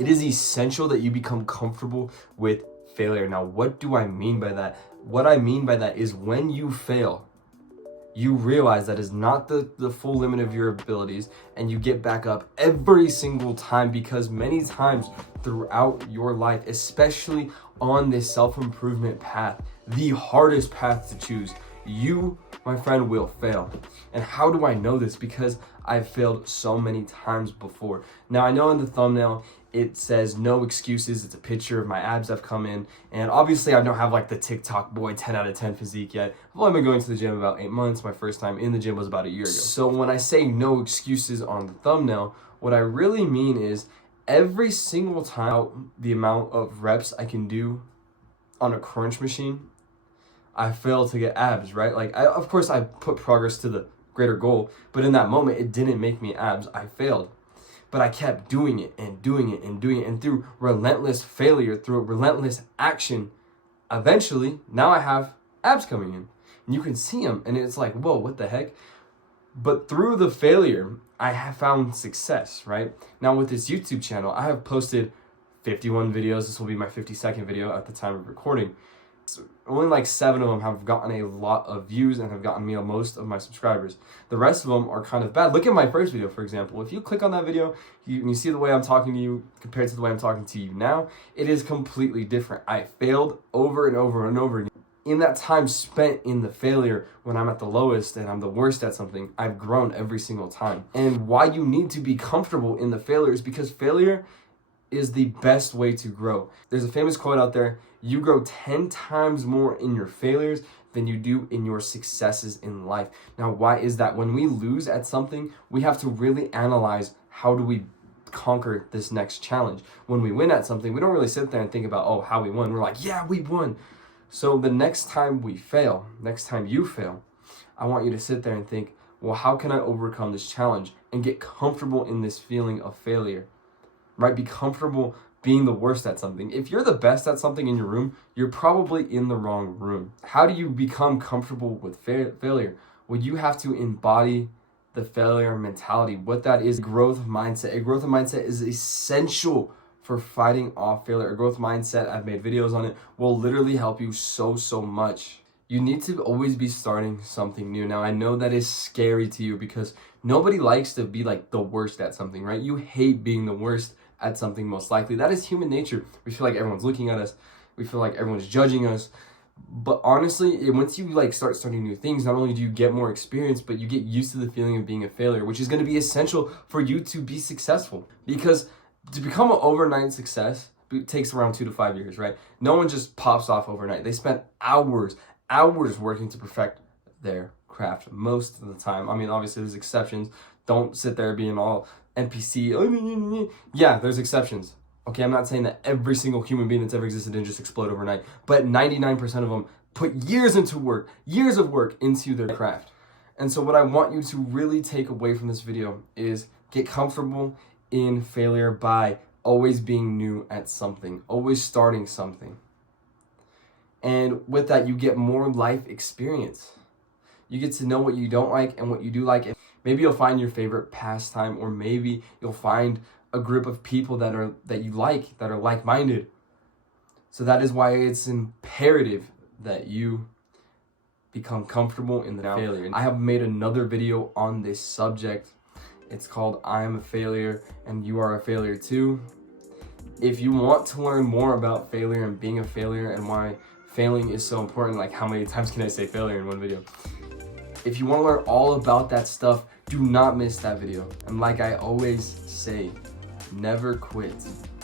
It is essential that you become comfortable with failure. Now, what do I mean by that? What I mean by that is when you fail, you realize that is not the full limit of your abilities, and you get back up every single time, because many times throughout your life, especially on this self-improvement path, the hardest path to choose, you, my friend, will fail. And how do I know this? Because I've failed so many times before. Now, I know in the thumbnail it says no excuses. It's a picture of my abs I've come in, and obviously I don't have like the TikTok boy 10 out of 10 physique yet. I've only been going to the gym about 8 months. My first time in the gym was about a year ago. So when I say no excuses on the thumbnail, what I really mean is every single time the amount of reps I can do on a crunch machine, I fail to get abs, right? Like, of course I put progress to the greater goal, but in that moment it didn't make me abs. I failed. But I kept doing it and doing it and doing it, and through relentless failure, through relentless action, eventually now I have abs coming in, and you can see them, and it's like, whoa, what the heck? But through the failure, I have found success, right? Now with this YouTube channel, I have posted 51 videos. This will be my 52nd video at the time of recording. So only like 7 of them have gotten a lot of views and have gotten me most of my subscribers. The rest of them are kind of bad. Look at my first video, for example. If you click on that video, you see the way I'm talking to you compared to the way I'm talking to you now, it is completely different. I failed over and over and over again. In that time spent in the failure, when I'm at the lowest and I'm the worst at something, I've grown every single time. And why you need to be comfortable in the failure is because failure is the best way to grow. There's a famous quote out there: you grow 10 times more in your failures than you do in your successes in life. Now, why is that? When we lose at something, we have to really analyze, how do we conquer this next challenge? When we win at something, we don't really sit there and think about, oh, how we won. We're like, yeah, we won. So the next time we fail, next time you fail, I want you to sit there and think, well, how can I overcome this challenge and get comfortable in this feeling of failure? Right? Be comfortable being the worst at something. If you're the best at something in your room, you're probably in the wrong room. How do you become comfortable with failure? Well, you have to embody the failure mentality. What that is, growth mindset. A growth mindset is essential for fighting off failure. A growth mindset, I've made videos on it, will literally help you so much. You need to always be starting something new. Now, I know that is scary to you because nobody likes to be like the worst at something, right? You hate being the worst at something, most likely. That is human nature. We feel like everyone's looking at us. We feel like everyone's judging us. But honestly, once you like starting new things, not only do you get more experience, but you get used to the feeling of being a failure, which is going to be essential for you to be successful. Because to become an overnight success, it takes around 2 to 5 years, right? No one just pops off overnight. They spent hours working to perfect their craft most of the time. I mean, obviously there's exceptions. Don't sit there being all NPC. Yeah, there's exceptions. Okay, I'm not saying that every single human being that's ever existed didn't just explode overnight, but 99% of them put years of work into their craft. And so what I want you to really take away from this video is get comfortable in failure by always being new at something, always starting something. And with that, you get more life experience. You get to know what you don't like and what you do like. Maybe you'll find your favorite pastime, or maybe you'll find a group of people that you like, that are like-minded. So that is why it's imperative that you become comfortable in the failure. I have made another video on this subject. It's called I Am a Failure and You Are a Failure Too. If you want to learn more about failure and being a failure and why failing is so important, like how many times can I say failure in one video? If you want to learn all about that stuff, do not miss that video. And like I always say, never quit.